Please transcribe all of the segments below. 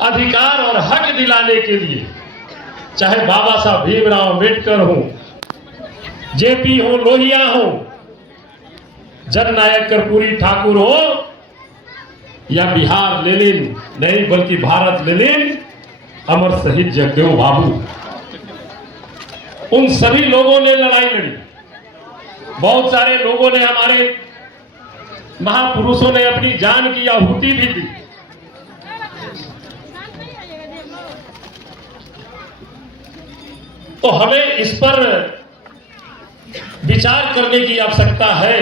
अधिकार और हक दिलाने के लिए, चाहे बाबा साहब भीमराव अम्बेडकर हो, जेपी हो, लोहिया हो, जननायक कर्पूरी ठाकुर हो, या बिहार लेनिन नहीं बल्कि भारत लेनिन अमर शहीद जगदेव बाबू, उन सभी लोगों ने लड़ाई लड़ी। बहुत सारे लोगों ने, हमारे महापुरुषों ने अपनी जान की आहुति भी दी। तो हमें इस पर विचार करने की आवश्यकता है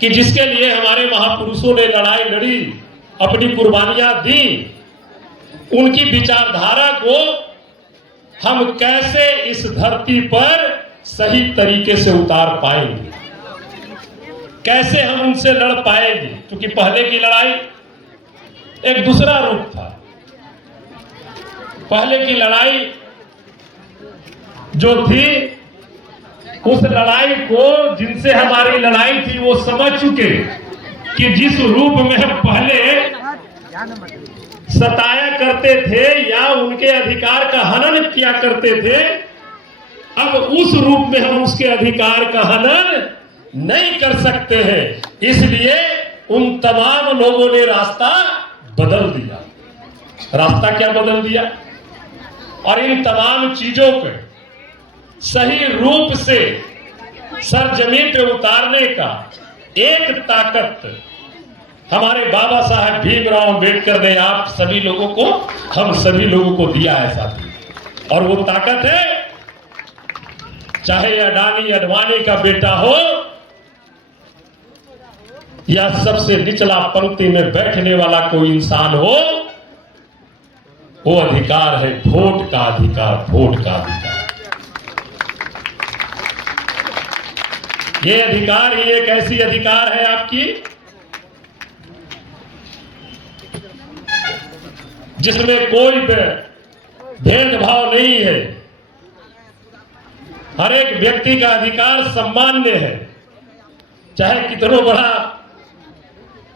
कि जिसके लिए हमारे महापुरुषों ने लड़ाई लड़ी, अपनी कुर्बानियां दी, उनकी विचारधारा को हम कैसे इस धरती पर सही तरीके से उतार पाएंगे, कैसे हम उनसे लड़ पाएंगे। क्योंकि पहले की लड़ाई एक दूसरा रूप था। पहले की लड़ाई जो थी, उस लड़ाई को, जिनसे हमारी लड़ाई थी, वो समझ चुके कि जिस रूप में हम पहले सताया करते थे या उनके अधिकार का हनन किया करते थे, अब उस रूप में हम उसके अधिकार का हनन नहीं कर सकते हैं। इसलिए उन तमाम लोगों ने रास्ता बदल दिया। रास्ता क्या बदल दिया? और इन तमाम चीजों को सही रूप से सरजमीन पे उतारने का एक ताकत हमारे बाबा साहब भीमराव अम्बेडकर ने आप सभी लोगों को, हम सभी लोगों को दिया है साथी। और वो ताकत है, चाहे अडानी अडवाणी का बेटा हो या सबसे निचला पंक्ति में बैठने वाला कोई इंसान हो, वो अधिकार है वोट का अधिकार, वोट का अधिकार। ये अधिकार ही एक ऐसी अधिकार है आपकी जिसमें कोई भेदभाव नहीं है। हर एक व्यक्ति का अधिकार सम्मान्य है, चाहे कितना बड़ा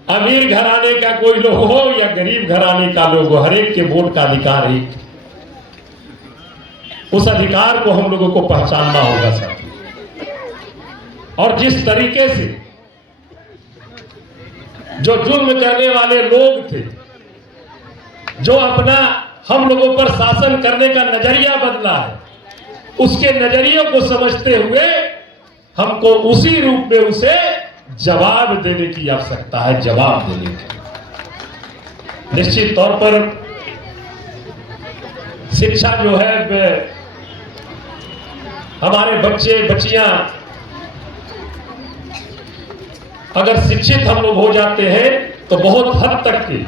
अमीर घराने का कोई लोग हो या गरीब घराने का लोग हो, हर एक के वोट का अधिकार एक। उस अधिकार को हम लोगों को पहचानना होगा साथी। और जिस तरीके से जो जुल्म करने वाले लोग थे, जो अपना हम लोगों पर शासन करने का नजरिया बदला है, उसके नजरियों को समझते हुए हमको उसी रूप में उसे जवाब देने की आवश्यकता है। जवाब देने की निश्चित तौर पर शिक्षा जो है, हमारे बच्चे बच्चियां अगर शिक्षित हम लोग हो जाते हैं तो बहुत हद तक की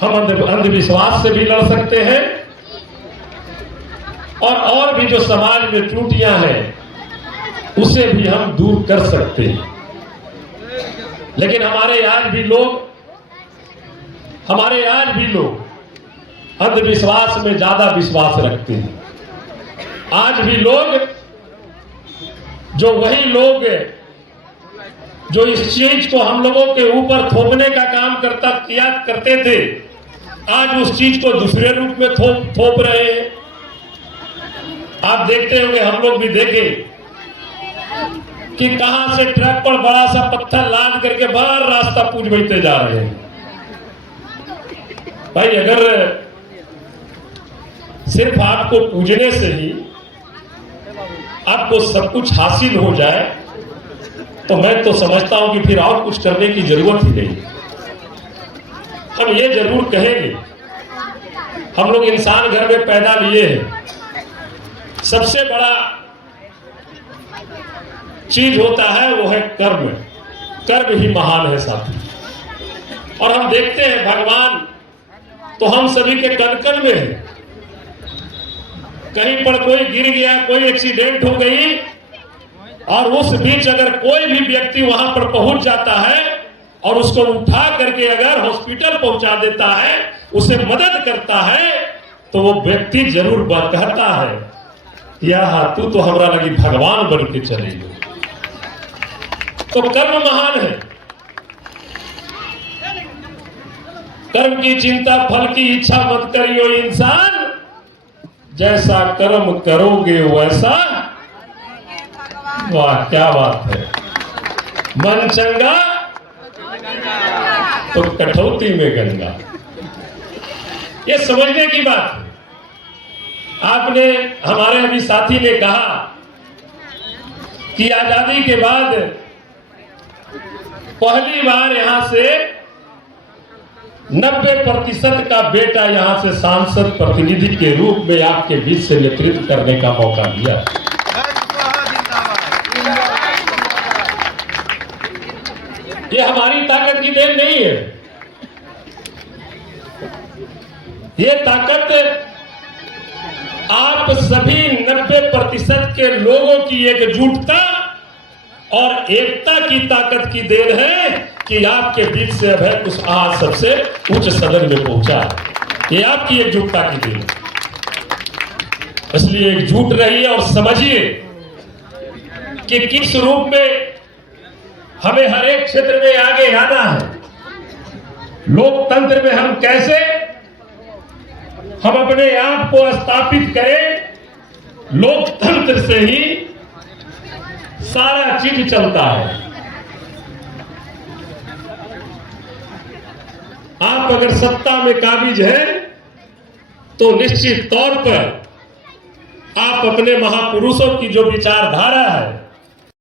हम अंधविश्वास से भी लड़ सकते हैं और भी जो समाज में त्रुटियां हैं उसे भी हम दूर कर सकते हैं। लेकिन हमारे आज भी लोग अंधविश्वास में ज्यादा विश्वास रखते हैं। आज भी लोग, जो वही लोग जो इस चीज को हम लोगों के ऊपर थोपने का काम करते थे, आज उस चीज को दूसरे रूप में थोप रहे हैं। आप देखते होंगे, हम लोग भी देखे कि कहां से ट्रक पर बड़ा सा पत्थर लाद करके बाहर रास्ता पूछ बैठते जा रहे हैं। भाई, अगर सिर्फ आपको पूजने से ही आपको सब कुछ हासिल हो जाए तो मैं तो समझता हूं कि फिर और कुछ करने की जरूरत ही नहीं। हम ये जरूर कहेंगे, हम लोग इंसान घर में पैदा लिए हैं, सबसे बड़ा चीज होता है वो है कर्म। कर्म ही महान है साथी। और हम देखते हैं भगवान तो हम सभी के कण-कण में है। कहीं पर कोई गिर गया, कोई एक्सीडेंट हो गई, और उस बीच अगर कोई भी व्यक्ति वहां पर पहुंच जाता है और उसको उठा करके अगर हॉस्पिटल पहुंचा देता है, उसे मदद करता है, तो वो व्यक्ति जरूर कहता है, या तू तो हमरा लगी भगवान बन के चले गए। तो कर्म महान है। कर्म की चिंता फल की इच्छा मत करियो इंसान, जैसा कर्म करोगे वैसा। वाह क्या बात है। मन चंगा तो कठौती में गंगा, ये समझने की बात है। आपने हमारे अभी साथी ने कहा कि आजादी के बाद पहली बार यहां से 90% का बेटा यहां से सांसद प्रतिनिधि के रूप में आपके बीच से नेतृत्व करने का मौका दिया। ये हमारी ताकत की देन नहीं है, ये ताकत आप सभी 90% के लोगों की एकजुटता और एकता की ताकत की देन है कि आपके बीच से अभय कुछ आज सबसे उच्च सदन में पहुंचा। ये आपकी एकजुटता की देन है। इसलिए एकजुट रहिए और समझिए कि किस रूप में हमें हर एक क्षेत्र में आगे आना है। लोकतंत्र में हम कैसे हम अपने आप को स्थापित करें। लोकतंत्र से ही सारा चीज चलता है। आप अगर सत्ता में काबिज हैं तो निश्चित तौर पर आप अपने महापुरुषों की जो विचारधारा है